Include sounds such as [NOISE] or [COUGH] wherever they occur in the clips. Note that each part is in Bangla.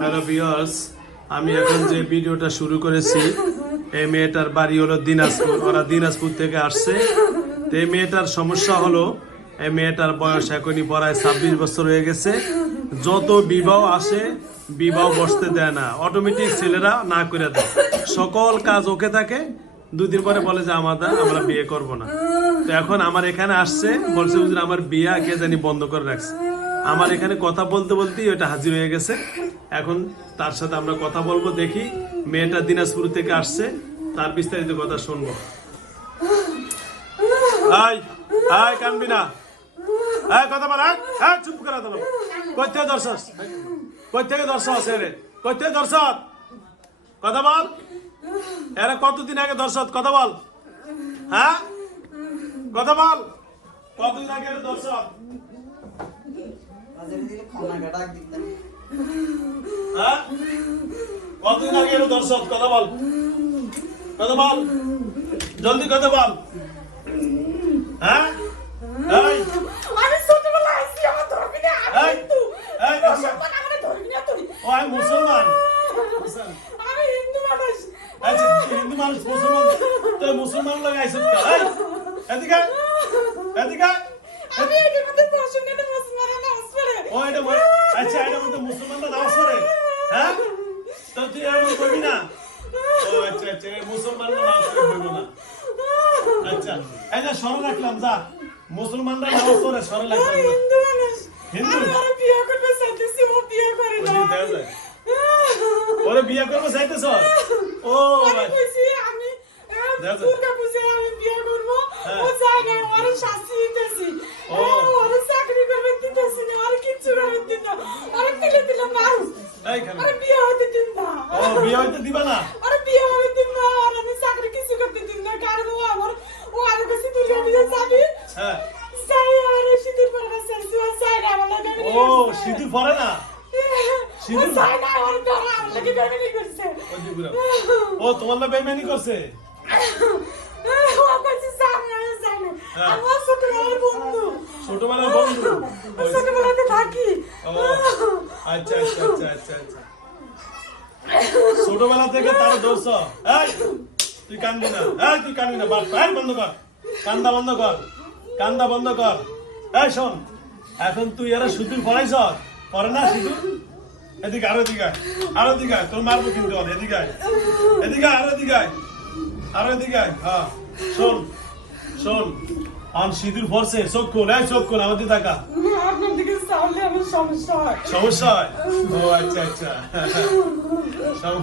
হ্যালো ভিউয়ার্স আমি এখন যে ভিডিওটা শুরু করেছি, এই মেয়েটার বাড়ি হলো দিনাজপুর। ওরা দিনাজপুর থেকে আসছে। তো এই মেয়েটার সমস্যা হলো, এই মেয়েটার বয়স এখনই পড়ায় ছাব্বিশ বছর হয়ে গেছে। যত বিবাহ আসে, বিবাহ বসতে দেয় না। অটোমেটিক ছেলেরা না করে দেয়। সকল কাজ ওকে থাকে। দুদিন পরে বলে যে, আমাদের, আমরা বিয়ে করব না। তো এখন আমার এখানে আসছে, বলছে, হুজুর, আমার বিয়ে কে জানি বন্ধ করে রাখছে? আমার এখানে কথা বলতে বলতেই ওটা হাজির হয়ে গেছে। এখন তার সাথে আমরা কথা বলব, দেখি মেয়েটা দিনাজপুর থেকে আসছে, তার বিস্তারিত কথা শুনব। আয় আয় কানবি না আয় কথা বল আয় চুপ করে কথা বল। কই থেকে দর্শক কই থেকে দর্শক আছে রে কই থেকে দর্শক কথা বল। এরা কতদিন আগে দর্শক কথা বল। হ্যাঁ? কথা বল। কতদিন আগে দর্শক হ্যাঁ? কতদিন আগে এলো দর্শক? কথা বল। কথা বল। জলদি কথা বল। হ্যাঁ? মুসলমান। হিন্দু মানুষ। মুসলমান তুই মুসলমান লাগে এদিকে এদিকে আমি এটার মধ্যে পছন্দ না মুসলমান নামাজ পড়ে ও এটা আচ্ছা এটা মধ্যে মুসলমানরা নামাজ পড়ে হ্যাঁ? তো তুই এমন করবি না? ও আচ্ছা আচ্ছা মুসলমানরা নামাজ পড়ে বলব না। আচ্ছা এই যে রাখলাম যা। মুসলমানরা নামাজ পড়ে স্মরণ রাখলাম হিন্দু বিয়ে করতে চাইতেছি ও বিয়ে করে না দেখা ওরে বিয়ে করব চাইতেছ? ও আমি যায়। দুর্গা পূজায় আমি বিয়ে করব। হ্যাঁ। ও যায় না ওরে শাস্তি দিতেছি ও। ওরে চাকরি করবে দিতেছি না ওরে কিচ্ছু করবে দিত না ওরে দিলে দিলে মারুস এইখানে। ওরে বিয়ে হতে দিন না ও বিয়ে হইতে দিবা না? আরে বিয়ে হবে দিন না আর আমি চাকরি কিছু করতে দিন না কারণ ও আমার ও আমার কাছে দুর্গা পূজা যাবি হ্যাঁ যাই আর সিঁদুর পরে চাইছি ও চাই না আমার লাগে ও সিঁদুর পরে না? সিঁদুর- চাই না আমার দ্বারা আমার লাগে বেমানি করছে। ও তোমার না বেমানি করছে? ও কাছে জানি আমি জানি হ্যাঁ। আমার ছোটবেলার বন্ধু। ছোটবেলার বন্ধু। ছোটবেলাতে থাকি আচ্ছা আচ্ছা আচ্ছা আচ্ছা আচ্ছা। ছোটবেলা থেকে তার এই, তুই কান্দবি না। এই, তুই কান্দবি না। বাদ এই, বন্ধ কর। কান্দা বন্ধ কর। কান্দা বন্ধ কর। এই, শোন, এখন তুই এরা সুদূর পড়াইছ পড়ে না সুদূর? এদিকে আরও এদিকে আরও এদিকে তোর মারবো কিন্তু এদিকে এদিকে আরও এদিকে আরও এদিকে হ্যাঁ। শোন শোন। আন সিঁদুর পড়ছে চোখ খোল এই চোখ খোল আমাদের টাকা আপনার দিকে আমার সমস্যা হয়। সমস্যা হয়? ও আচ্ছা আচ্ছা।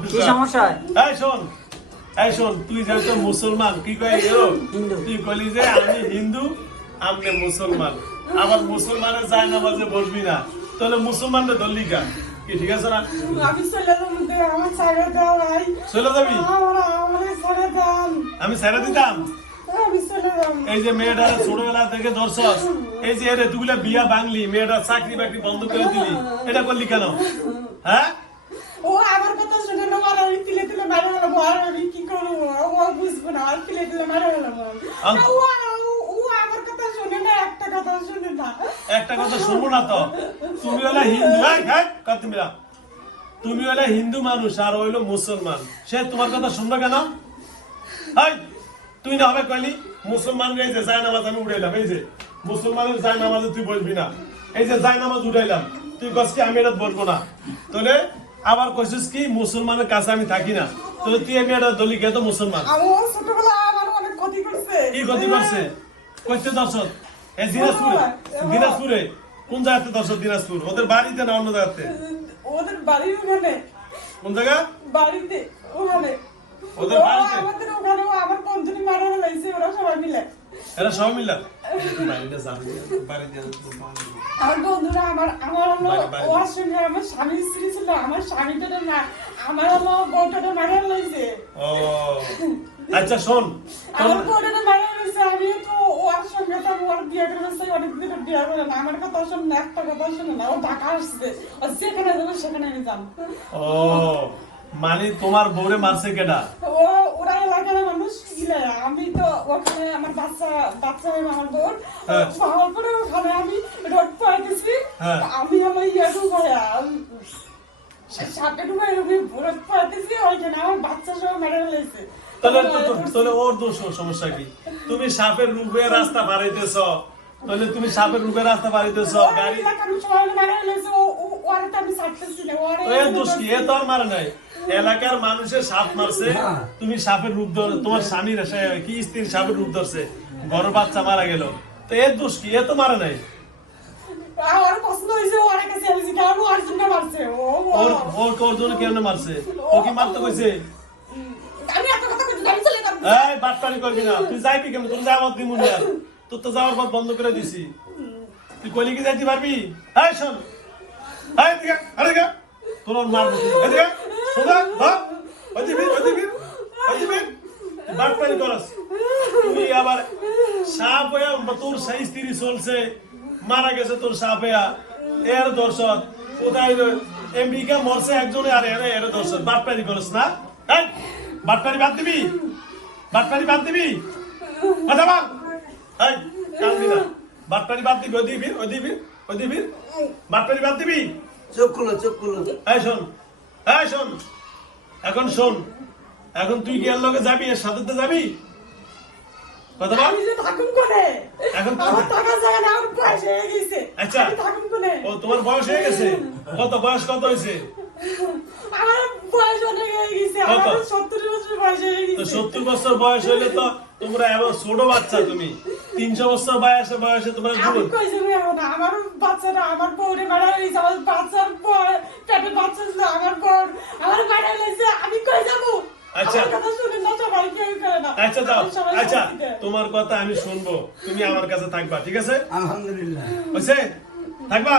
কি সমস্যা হয়? এই শোন এই শোন তুই যেহেতু মুসলমান কি কয় হিন্দু। তুই কইলি যে আমি হিন্দু আপনি মুসলমান। আবার মুসলমানের যায় নামাজে বসবি না। তাহলে মুসলমানদের ধরলি কেন কি ঠিক আছে না? আমি চলে যাব আমার ছাড়া দাও ভাই চলে যাবি? আমার আমার ছাড়া দাও আমি ছেড়ে দিতাম? আমি এই যে মেয়েটা ছোটবেলা থেকে ধরছস এই যে এর এতগুলা বিয়া বাংলি মেয়েটা চাকরি বাকরি বন্ধ করে দিলি এটা করলি কেন? হ্যাঁ? ও আমার কথা শুনে না মারা ওই তিলে তিলে মারা গেল আর আমি কি করব? ও বুঝব না আর তিলে তিলে মারা গেল ও আমার কথা শুনে না একটা কথা শুনে না। একটা কথা শুনব না তো? তুমি হলে হিন্দু হ্যাঁ তুমি। হলে হিন্দু মানুষ আর হইল মুসলমান। সে তোমার কথা শুনবে কেন? হাই তুই না হবে কইলি মুসলমান এই যে জায় নামাজ আমি উড়াইলাম এই যে। মুসলমানের জায় নামাজে তুই বসবি না। এই যে জায় নামাজ উড়াইলাম তুই কস কি আমি এটা বসবো না? তাহলে আবার কইছিস কি মুসলমানের কাছে আমি থাকি না। তাহলে তুই আমি এটা দলি কে তো মুসলমান? ছোটবেলা আমার অনেক ক্ষতি করছে। কি ক্ষতি করছে? কইতে দর্শক এই দিনাজপুরে দিনাজপুরে কোন জায়গাতে দর্শক দিনাজপুর? ওদের বাড়িতে না অন্য জায়গাতে? ওদের বাড়ির ওখানে। কোন জায়গা? বাড়িতে ওখানে। ওদের বাড়িতে? আমাদের ওখানে আমার বন্ধুনি মারা গেলাইছে ওরা সবাই মিলে। এরা সব মিলা? বাড়িতে যাবে বাড়িতে আমার বন্ধুরা আমার আমার হলো বাড়ি- বাড়ি। ওর সঙ্গে আমার স্বামী স্ত্রী ছিল আমার স্বামীটা না আমার হলো বউটা মারা গেলাইছে ও আচ্ছা শোন আমার মারা আমি তো ওর সঙ্গে তো ওর বিয়ে করে সেই অনেক দিন বিয়ে করে না। আমার কথা শোন না একটা কথা শোনে না ও ঢাকা আসছে ও যেখানে যাবে সেখানে আমি ও মানে তোমার বউরে মারছে কেডা? ও ওরা এলাকার মানুষ গিলে আমি তো ওখানে আমার বাচ্চা বাচ্চা হয় আমার বোন হ্যাঁ। পাওয়ার পরে ওখানে আমি রোড পাই গেছি হ্যাঁ। আমি আমার ভাইয়া ডুবে আমি পাইতেছি ওইখানে আমার বাচ্চা সব মেরে ফেলেছে তাহলে তো- তো- ওর দোষ সমস্যা কি? তুমি সাপের রূপে রাস্তা বাড়াইতেছ। তাহলে তুমি সাপের রূপে রাস্তা বাড়াইতেছ গাড়ি ওরে দোষ কি? এ তো আর মারে নাই। এলাকার মানুষের সাপ মারছে তুমি সাপের রূপ ধর তোমার স্বামীর কি স্ত্রীর সাপের রূপ ধরছে? বড় বাচ্চা মারা গেল। তো এর দোষ কি? এ তো মারে নাই। মারছে? ও কি মারতে কইছে? এই করবি না। তুই যাইবি কেন তোর যাওয়ার দিমু না তোর তো যাওয়ার পথ বন্ধ করে দিছি। তুই কইলি কি যাইতে পারবি? এই শোন। এই দিকে আরে দিকে তোর ওর মারবো সোজা বাটপারি করস। তুই আবার সাপ হয়ে তোর সেই স্ত্রী চলছে মারা গেছে তোর সাপ হইয়া। এর দর্শক কোথায় আমেরিকা মরছে একজনে আর এর এর দর্শক বাটপারি করস না? এই বাটপারি বাদ দিবি? বাটপারি বাদ দিবি? কথা বল এই কাঁদবি না। বাটপারি বাদ দিবি ওই দিবি ওই দিবি ওই দিবি। বাটপারি বাদ দিবি? চোখ খুলো চোখ খুলো। এই শোন এই শোন এখন শোন এখন তুই কি লগে যাবি? এর সাথে তো যাবি? কথা বল। থাকুন কোনে? এখন আমার টাকা জায়গা না আমার বয়স হয়ে গেছে। আচ্ছা। থাকুন কোনে? ও তোমার বয়স হয়ে গেছে? কত বয়স কত হয়েছে? আমার বয়স অনেক হয়ে গেছে আমার সত্তর বছর বয়স হয়ে তো গেছে। বছর বয়স হইলে তো তোমরা এবার ছোট বাচ্চা তুমি। তিনশো বছর বয়সে বয়সে তোমার আমার আমার বউরে মারা আমার বাচ্চার পর পেটে বাচ্চা ছিল আমার বউ আমার মারা হয়েছে আমি কই যাব আচ্ছা। আমার কথা শুনে না সবাই কেউ করে না আচ্ছা সবাই আচ্ছা তোমার কথা আমি শুনব। তুমি আমার কাছে থাকবা ঠিক আছে? আলহামদুলিল্লাহ। হয়েছে? থাকবা?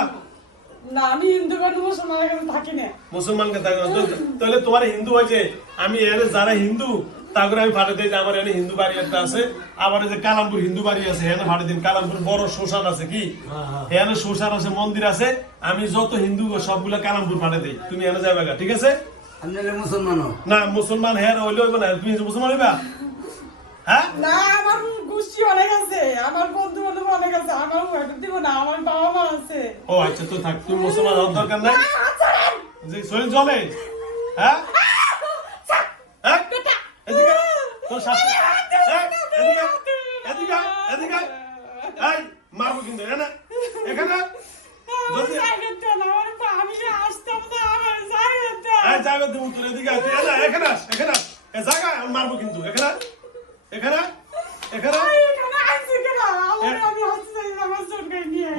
না আমি হিন্দু কারণ মুসলমানের কাছে থাকি না। মুসলমানকে থাকবে না। তাহলে তোমার হিন্দু হয়েছে আমি এর যারা হিন্দু তারপরে আমি ফাটে দিই আমার এখানে হিন্দু বাড়ি একটা আছে। আবার এই যে কালামপুর হিন্দু বাড়ি আছে এখানে দিন কালামপুর বড় শ্মশান আছে কি? এখানে শ্মশান আছে মন্দির আছে। আমি যত হিন্দু সবগুলো কালামপুর ফাটে দিই। তুমি এখানে যাবে গা, ঠিক আছে? মুসলমান না মুসলমান হ্যাঁ হইলে হইবে না। তুমি মুসলমান হইবা? হ্যাঁ? না আমার গোষ্ঠী অনেক আছে। আমার বন্ধু বান্ধব অনেক আছে। আমার ওয়াইফ দিব না আমার বাবা মা আছে। ও আচ্ছা তো থাক তুমি মুসলমান হওয়ার দরকার নাই? শরীর হ্যাঁ? মারবো কিন্তু এখানে। এখানে জলদি আমি আসতাম না আমার তুমি তোর এদিকে এখানে এখানে জায়গা মারবো কিন্তু এখানে এখানে? এখানে? না,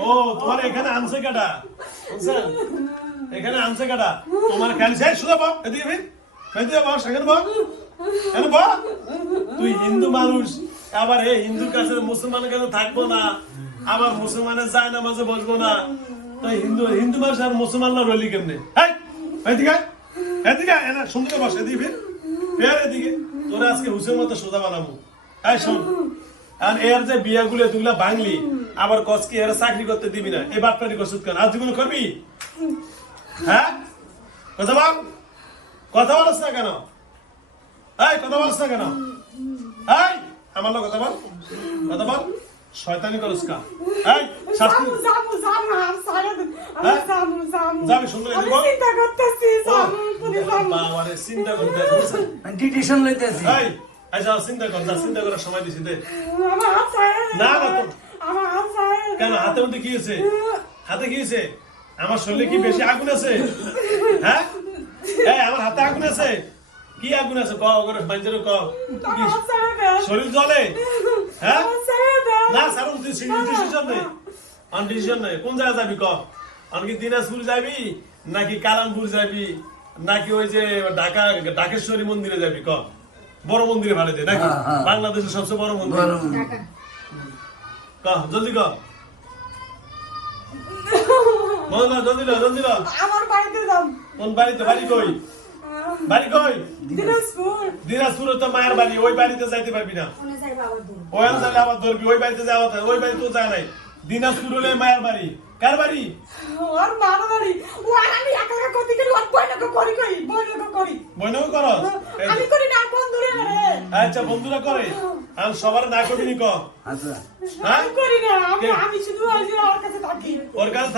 ও তোমার এখানে আনছে কাটা বুঝছেন এখানে আনছে কাটা তোমার খেয়াল শেষ শুধু এদিকে এদিকে তুই হিন্দু মানুষ আবার এই হিন্দুর কাছে মুসলমানের কাছে থাকব না? আবার মুসলমানের যায় না মাঝে বসবো না? তাই হিন্দু হিন্দু মানুষ আর মুসলমানরা রইলি কেমনে? হাই এদিকে এদিকে এনা সুন্দর বস এদিকে ভিড় ফের এদিকে, তোরা আজকে হুসের মতো সোজা বানাবো। এই শোন, আর এর যে বিয়াগুলো তুগুলা ভাঙলি, আবার কসকি এর চাকরি করতে দিবি না? এই বাটপারি করছিস কেন? আজ জীবন করবি? হ্যাঁ? কথা বল। কথা বলছ না কেন? এই, কথা বলছ না কেন? এই, আমার লোক কথা বল। কথা বল। শয়তানি করস কা? এই শাস্তি জামু জামু জামু আর সারা আমি? জামু জামু সুন্দর আমি চিন্তা করতেছি জামু তুমি জামু বাবারে চিন্তা করতে ডিটিশন লইতেছি এই আচ্ছা চিন্তা কর চিন্তা করার সময় দিছি দে আমার হাত না, না, তো- আমার হাত কেন হাতের মধ্যে কি হয়েছে হাতে কি হয়েছে আমার শরীরে কি বেশি আগুন আছে হ্যাঁ এই আমার হাতে আগুন আছে কি আগুন আছে ক করে। শরীর জ্বলে হ্যাঁ। না সারুন তুই নেই অন ডিসিশন নেই। কোন জায়গায় যাবি ক আমি কি দিনাজপুর যাবি? নাকি কালামপুর যাবি? নাকি ওই যে ঢাকা ঢাকেশ্বরী মন্দিরে যাবি ক বড় মন্দিরে ভাড়া দে নাকি? হ্যাঁ, হ্যাঁ। বাংলাদেশের সবচেয়ে বড় মন্দির। বড় ক জলদি ক মনে জলদি ল জলদি ল আমার বাড়িতে যাম কোন বাড়িতে? বাড়ি কই? বাড়ি কই? দিনাজপুর। দিনাজপুরে তো মায়ের বাড়ি ওই বাড়িতে যাইতে পারবি না। ওই অনুযায়ী আবার ধরবি। ওই বাড়িতে যাওয়া ওই বাড়ি তো যায় নাই। দিনাজপুর হলে মায়ের বাড়ি। কার বাড়ি? ওর মার বাড়ি। ও আর আমি একা একা করতে গেলে ওর বইনকে করি করি বইনকে করি। করস? আমি করি না বন্ধুরে করে আচ্ছা বন্ধুরা করে। আর সবার না করবি ক? আচ্ছা। হ্যাঁ? আমি করি না আমি আমি শুধু ওর কাছে থাকি। ওর কাছে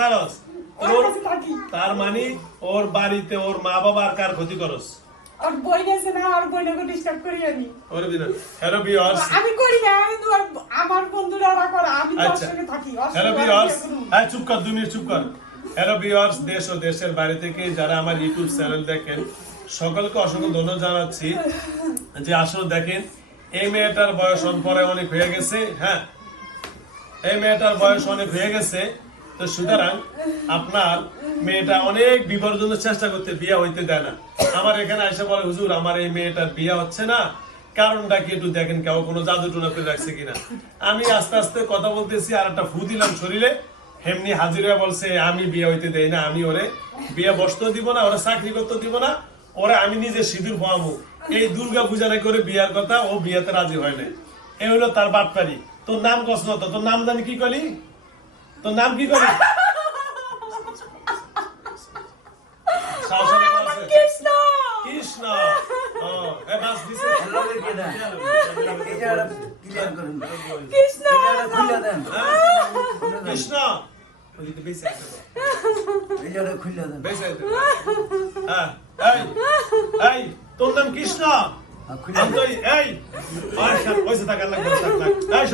তোর কাছে থাকি। তার মানে ওর বাড়িতে ওর মা বাবা আর কার ক্ষতি করস? আর বই আছে না আর বইটাকে ডিস্টার্ব করি আমি। ওরে হ্যালো ভিউয়ার্স আমি করি না আমি তো আমার বন্ধুরা ওরা করে আমি তো আচ্ছা। সঙ্গে থাকি হ্যালো ভিউয়ার্স। হ্যাঁ চুপ কর দুই মিনিট চুপ কর। হ্যালো ভিউয়ার্স দেশ ও দেশের বাইরে থেকে যারা আমার ইউটিউব চ্যানেল দেখেন সকলকে অসংখ্য ধন্যবাদ জানাচ্ছি। যে আসলে দেখেন এই মেয়েটার বয়স পরে অনেক হয়ে গেছে হ্যাঁ? এই মেয়েটার বয়স অনেক হয়ে গেছে তো সুতরাং আপনার মেয়েটা অনেক বিবর্জনের চেষ্টা করতে বিয়ে হইতে দেয় না। আমার এখানে এসে বলে, হুজুর, আমার এই মেয়েটার বিয়ে হচ্ছে না। কারণটা কি একটু দেখেন কেউ কোনো জাদু টুনা করে রাখছে কিনা? আমি আস্তে আস্তে কথা বলতেছি, আর একটা ফু দিলাম শরীরে। হেমনি হাজিরা বলছে, আমি বিয়ে হইতে দেই না, আমি ওরে বিয়ে বসতেও দিব না, ওরা চাকরি করতে দিব না, ওরা আমি নিজে সিঁদুর পাবো এই দুর্গা পূজা করে বিয়ার কথা ও বিয়েতে রাজি হয় না এই হলো তার বাটপারি। তোর নাম কষ্ট তোর নাম জানি কি করি তোর নাম কি করি? সাহসের কথা আছে। কৃষ্ণ! কৃষ্ণ। কৃষ্ণ। হ্যাঁ? তোর নাম কৃষ্ণ? হ্যাঁ,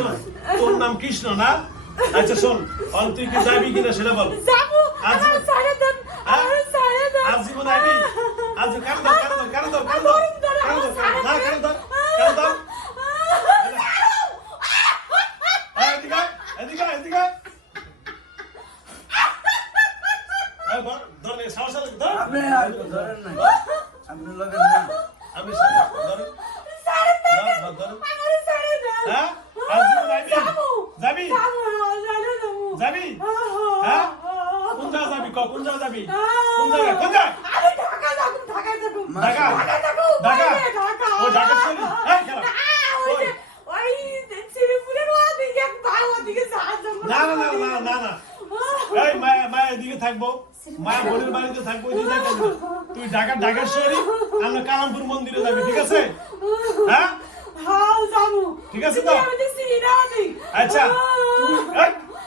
তোর নাম কৃষ্ণ না? আচ্ছা শোন অন তুই কি যাবি কিনা সেটা বল যাব আজ- সাড়ে দেন হ্যাঁ? আমার সাড়ে দেন আজ জীবন আবি আজ কান দাও কান দাও কান দাও কান দাও কান দাও না কান দাও কান দাও এই, এদিকে এদিকে এদিকে। এই, বল, সাহস ধর। আপনি ধরেন না। আপনি লগে না। আমি সাহস, ধর। সাড়ে দেন ধর, ধর, ধর। আমার সাড়ে দেন হ্যাঁ? আজ জীবন আবি? যাব যাবি? যাব সাড়ে দেবো যাবি? হ্যাঁ? কোন জায়গা যাবি ক কোন জায়গা যাবি? কোন জায়গা কোন জায়গা আমি ঢাকা যাব ঢাকা যাব। ঢাকা? ঢাকা। যাব ঢাকা? ঢাকা। ও ঢাকা চলি এই খেলা। না, ওই যে ওই শ্রীপুরের ওদিকে ভাই ওদিকে সাহায্য না না না না না না এই মায়া মায়া এদিকে থাকব। মায়া বোনের বাড়িতে থাকব থাকব তুই ঢাকা ঢাকার শহরে আমরা কালামপুর মন্দিরে যাবি ঠিক আছে? হ্যাঁ? হ্যাঁ ঠিক আছে তো? আচ্ছা।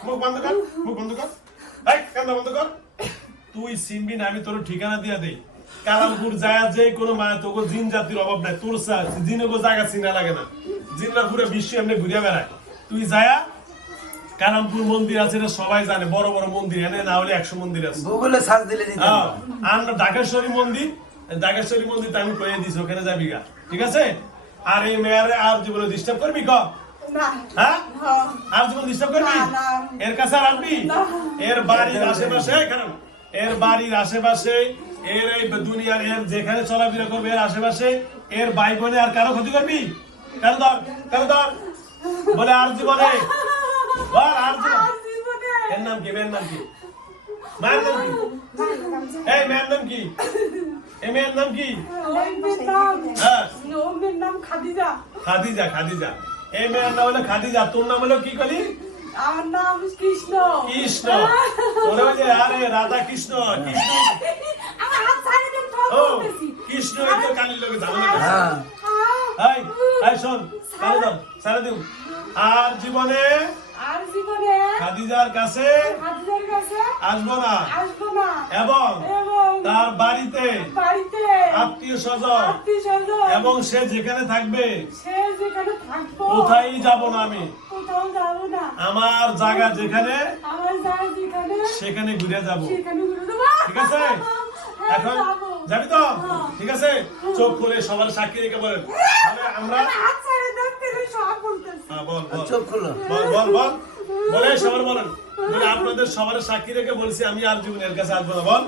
মুখ বন্ধ কর মুখ বন্ধ কর। এই কান্না বন্ধ কর। তুই চিনবি না আমি তোর ঠিকানা দিয়া দেই। কালামপুর যায় যে কোনো মায়া তোকে জিন জাতির অভাব নাই। তোর জিনগো জায়গা চিনা লাগে না। জিনরা পুরো বিশ্ব এমনি ঘুরে বেড়ায়। তুই যায়া কালামপুর মন্দির আছে এটা সবাই জানে বড় বড় মন্দির এনে না হলে একশো মন্দির আছে। গুগলে সার্চ দিলে হ্যাঁ, আমরা ঢাকেশ্বরী মন্দির ঢাকেশ্বরী মন্দির আমি কয়ে দিছি ওখানে যাবি গা। ঠিক আছে? আর এই মেয়ারে আর জীবনে ডিস্টার্ব করবি ক? না। হ্যাঁ? হ্যাঁ আর জীবন ডিস্টার্ব করবি। এর কাছে আর আসবি? এর বাড়ির আশেপাশে কারণ এর বাড়ির আশেপাশে এর এই দুনিয়ার এর যেখানে চলাফেরা করবে এর আশেপাশে এর ভাই বোনে আর কারও ক্ষতি করবি? কেন ধর কেন ধর? বলে আর জীবনে বল আর জীবনে। এর নাম কি মেয়ের নাম কি? মায়ের নাম কি? এই মেয়ের নাম কি? এই মেয়ের নাম কি? হ্যাঁ। খাদিজা। খাদিজা খাদিজা। এই মেয়ের নাম হলো খাদিজা। তোর নাম হলো কি কলি? আমার নাম কৃষ্ণ। কৃষ্ণ। ওই যে আরে রাধা কৃষ্ণ কৃষ্ণ। আমার হাত ছাড়ে দেন কৃষ্ণ এই তো কালির লোকে ঝামেলা। হ্যাঁ এই এই শোন সারা দাও সারা দিও। আর জীবনে আর জীবনে খাদিজার কাছে খাদিজার কাছে আসব না। আসব না। এবং তার বাড়িতে বাড়িতে আত্মীয় স্বজন আত্মীয় স্বজন এবং সে যেখানে থাকবে সে যেখানে থাকব কোথায় যাব না আমি? কোথাও যাব না। আমার জায়গা যেখানে আমার যার যেখানে সেখানে ঘুরে যাব। সেখানে ঘুরে দেবো ঠিক আছে? হ্যাঁ, এখন যাব। যাবি তো? ঠিক আছে? চোখ করে সবার সাক্ষী রেখে বলেন। আমরা আমার হাত ছাড়ে দেন তিনি সব বলতেছি হ্যাঁ, বল বল। চোখ খুলো। বল বল বল। বলে সবার বলেন। আপনাদের সবার সাক্ষী রেখে বলছি আমি আর জীবনের কাছে আসব না। বল।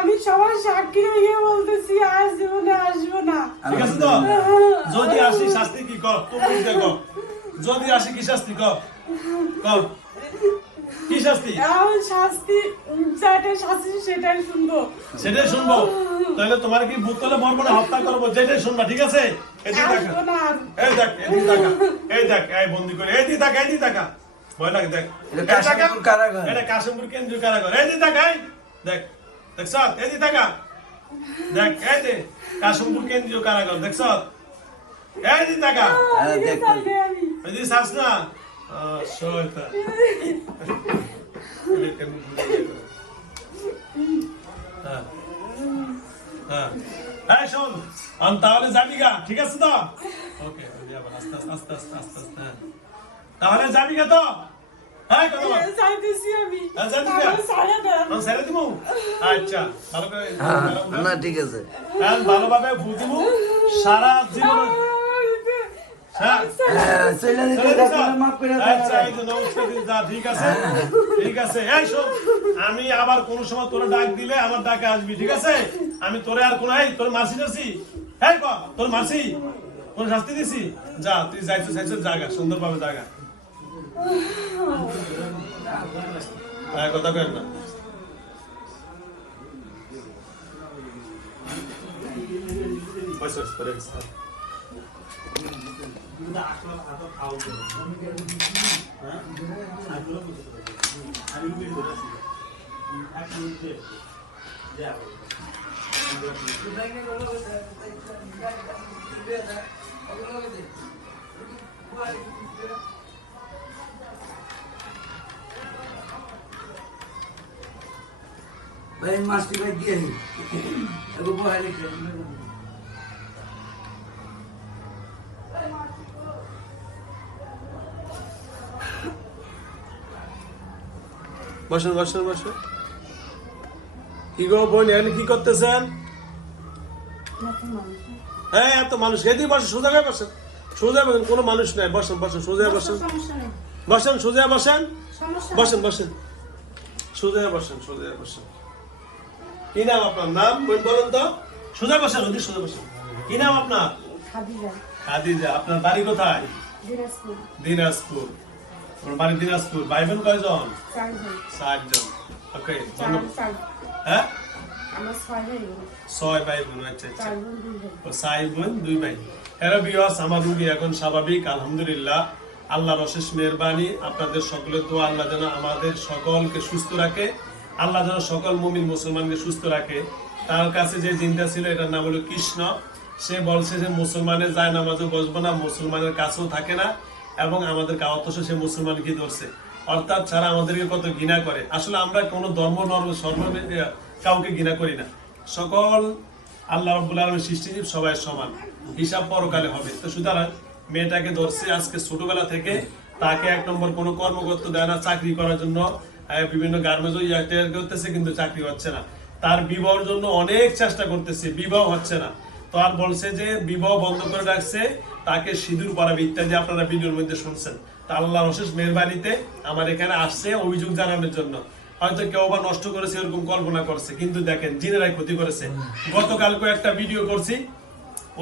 আমি সবার সাক্ষী বলতেছি আর জীবনে আসব না। ঠিক আছে তো? যদি আসি শাস্তি কি কর? তুমি দেখো যদি আসি কি শাস্তি কর? কর। কি শাস্তি? শাস্তি যেটা শাস্তি সেটাই শুনব। সেটাই শুনব। তাহলে তোমার কি ভূত বুতলে মরবো না হত্যা করব? যেটাই শুনবা ঠিক আছে? এদিকে দেখা না। এই দেখ এই দেখ এই বন্দি করে। এই দিকে দেখা এই দিকে দেখা ভয় লাগে দেখ। এটা এই কাশিমপুর কারাগার। এটা কেন্দ্রীয় কারাগার। এই দিকে দেখা এই। দেখ দেখছ এই দিকে দেখা দেখ এই দে কাশিমপুর কেন্দ্রীয় কারাগার দেখছ এই দিকে দেখা। হ্যাঁ, আমি। এই দিকে শ্বাস না। গেল। [LAUGHS] হ্যাঁ। হ্যাঁ। শোন আম তাহলে যাবি গা ঠিক আছে তো? ওকে আস্তে আস্তে আস্তে আস্তে আস্তে আস্তে। হ্যাঁ। তাহলে যাবি গা তো? হ্যাঁ হ্যাঁ, আচ্ছা ভালো করে হ্যাঁ, না ঠিক আছে। ভালোভাবে বুঝিব সারা জীবন আমি আবার কোন সময় তোর ডাক দিলে আমার ডাকে আসবি ঠিক আছে? আমি তোরে আর কোন তোর মাসি টাসি হ্যাঁ ক, তোর মাসি কোন শাস্তি দিছি। যা, তুই যাইছো যাইছো জায়গা সুন্দর ভাবে জায়গা হ্যাঁ কথা কেন না। ভাই, মাছটি ভাই দিয়ে এগো বহাই রেখে বসেন বসেন বসেন। কি গো বোন, এখানে কি করতেছেন? হ্যাঁ এত মানুষ। খেতেই বসে সোজা হয়ে বসেন। সোজা বসেন কোনো মানুষ নাই। বসেন বসেন সোজা বসেন। বসেন সোজা বসেন। বসেন বসেন। সোজা বসেন সোজা বসেন। কি নাম আপনার? নাম বলুন তো। সোজা বসেন ওদিকে সোজা বসেন। কি নাম আপনার? খাদিজা। আপনার বাড়ি কোথায়? দিনাজপুর। আপনার বাড়ি দিনাজপুর। ভাই বোন কয়জন? চারজন। ওকে হ্যাঁ? আমার ছয় ভাই বোন। ছয় ভাই বোন আচ্ছা আচ্ছা। চার বোন দুই ভাই। ও সাই বোন দুই ভাই। হ্যালো বিয়াস আমার রুগী এখন স্বাভাবিক আলহামদুলিল্লাহ। আল্লাহর অশেষ মেহরবানি। আপনাদের সকলের দোয়া আল্লাহ যেন আমাদের সকলকে সুস্থ রাখে। আল্লাহ যেন সকল মুমিন মুসলমানকে সুস্থ রাখে। তার কাছে যে দিনটা ছিল এটার নাম হলো কৃষ্ণ। সে বলছে যে মুসলমানের যায় নামাজও বসবো না মুসলমানের কাছেও থাকে না এবং আমাদের কাওয়াতস সে মুসলমানকে ধরছে। অর্থাৎ ছাড়া আমাদেরকে কত ঘৃণা করে। আসলে আমরা কোনো ধর্ম নর্ম সর্ব কাউকে ঘৃণা করি না। সকল আল্লাহ রব্বুল আলমের সৃষ্টিজীব সবাই সমান। হিসাব পরকালে হবে। তো সুতরাং মেয়েটাকে ধরছে আজকে ছোটবেলা থেকে। তাকে এক নম্বর কোনো কর্মকর্তা দেয় না, চাকরি করার জন্য। বিভিন্ন গার্মেন্টস করতেছে কিন্তু চাকরি হচ্ছে না। তার বিবাহের জন্য অনেক চেষ্টা করতেছে, বিবাহ হচ্ছে না। তো আর বলছে যে বিবাহ বন্ধ করে রাখছে, তাকে সিঁদুর পরাবে ইত্যাদি আপনারা ভিডিওর মধ্যে শুনছেন। তা আল্লাহর অশেষ মেহরবানিতে আমার এখানে আসছে অভিযোগ জানানোর জন্য। হয়তো কেউ বা নষ্ট করেছে, এরকম কল্পনা করছে। কিন্তু দেখেন, জিনেরাই ক্ষতি করেছে। গতকালকে একটা ভিডিও করছি,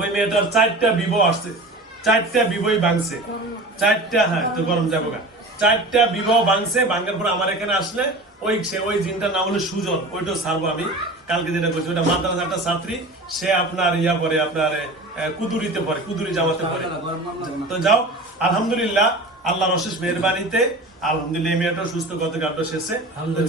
ওই মেয়েটার চারটা বিবাহ আসছে। চারটা বিবাহই ভাঙছে। চারটা হ্যাঁ তো গরম যাব গা। চারটা বিবাহ ভাঙছে, ভাঙার পর আমার এখানে আসলে ওই সে, ওই জিনটার নাম হলো সুজন। ওইটাও ছাড়বো আমি। কালকে যেটা করছি, ওটা মাদ্রাসা একটা ছাত্রী। সে আপনার ইয়া পরে, আপনার কুদুরিতে পড়ে, কুদুরি জামাতে পড়ে। তো যাও, আলহামদুলিল্লাহ আল্লাহর অশেষ মেহরবানিতে আলহামদুলিল্লাহ মেয়েটা সুস্থ গতকালটা শেষে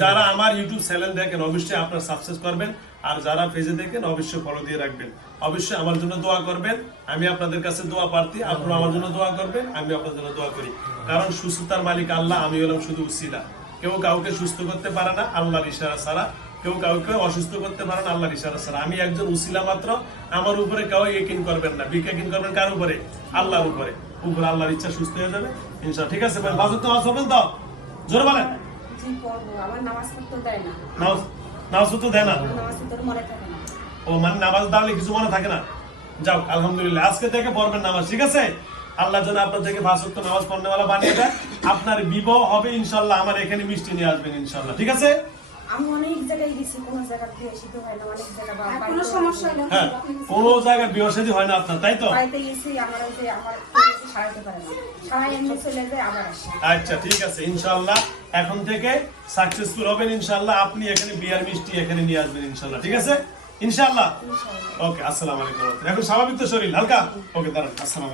যারা আমার ইউটিউব চ্যানেল দেখেন অবশ্যই আপনার সাবস্ক্রাইব করবেন। আর যারা পেজে দেখেন অবশ্যই ফলো দিয়ে রাখবেন। অবশ্যই আমার জন্য দোয়া করবেন। আমি আপনাদের কাছে দোয়া প্রার্থী আপনারা আমার জন্য দোয়া করবেন আমি আপনার জন্য দোয়া করি। কারণ সুস্থতার মালিক আল্লাহ আমি হলাম শুধু উসিলা। কেউ কাউকে সুস্থ করতে পারে না আল্লাহর ইশারা ছাড়া। কেউ কাউকে অসুস্থ করতে পারে না আল্লাহর ইশারা ছাড়া। আমি একজন উসিলা মাত্র। আমার উপরে কেউ ইকিন করবেন না। বিকাকিন করবেন কার উপরে? আল্লাহর উপরে। উপরে আল্লাহর ইচ্ছা সুস্থ হয়ে যাবে। ইনশাআল্লাহ ঠিক আছে ভাই নামাজ পড়বেন তো? জোরে বলেন। জি নামাজ পড়তে দেয় না। নামাজ নামাজ তো দেয় না? নামাজ তোর মনে থাকে না। ও মানে নামাজ দাঁড়ালে কিছু মনে থাকে না? যাও আলহামদুলিল্লাহ আজকে থেকে পড়বেন নামাজ ঠিক আছে? আল্লাহ যেন আপনার থেকে পাঁচ নামাজ পড়নেওয়ালা বানিয়ে দেয়। আপনার বিবাহ হবে ইনশাল্লাহ আমার এখানে মিষ্টি নিয়ে আসবেন ইনশাল্লাহ ঠিক আছে? আমি অনেক জায়গায় গেছি কোনো জায়গা বিয়ে সিদ্ধ হয় না অনেক জায়গা কোনো সমস্যা নেই হ্যাঁ কোনো জায়গায় বিয়ে শাদী হয় না আপনার তাই তো? বাড়িতে গেছি আমার ওই যে আমার সারাতে পারে না। সারাই এমনি চলে যায় আবার আসে। আচ্ছা ঠিক আছে ইনশাল্লাহ এখন থেকে সাকসেসফুল হবেন ইনশাল্লাহ আপনি এখানে বিয়ার মিষ্টি এখানে নিয়ে আসবেন ইনশাল্লাহ ঠিক আছে? ইনশাল্লাহ ওকে আসসালামু আলাইকুম। এখন স্বাভাবিক তো শরীর হালকা? ওকে দাঁড়ান আসসালাম